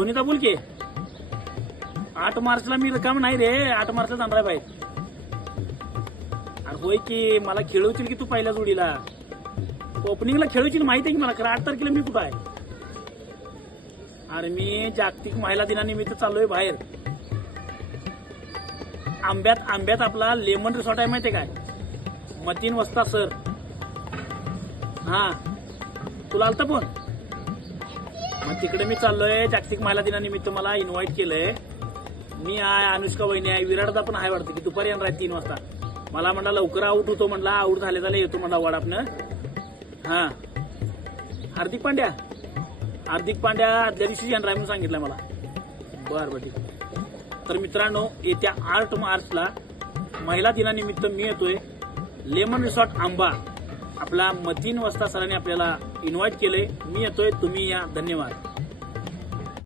धोनीचा बोल की 8 मार्चला मी रिकाम नाही रे. 8 मार्चला जाणार बाहेर. अरे होय की मला खेळवशील की तू पहिल्या जोडीला ओपनिंगला खेळवशील माहिती आहे की मला. खरं 8 तारखेला मी कुठं आहे. अरे मी जागतिक महिला दिनानिमित्त चाललोय बाहेर. आंब्यात आपला लेमन रिसॉर्ट आहे माहितीये काय. मतीन वस्ता सर. हा तुला आलता फोन. मग तिकडे मी चाललोय. जागतिक महिला दिनानिमित्त मला इन्व्हाइट केलंय. मी आहे, अनुष्का वहिनी आहे, विराटदा पण आहे वाटतं की दुपारी येणार आहे 3 वाजता. मला म्हणला लवकर आऊट होतो म्हणला. आऊट झाले येतो म्हणला वडापनं. हा हार्दिक पांड्या आदल्या दिवशी येणार आहे म्हणून सांगितलंय मला. बरं ठीक. तर मित्रांनो येत्या 8 मार्चला महिला दिनानिमित्त मी येतोय. लेमन रिसॉर्ट आंबा आपला मतीन वस्ता सरांनी आपल्याला इन्व्हाइट केलंय. मी येतोय, तुम्ही या. धन्यवाद.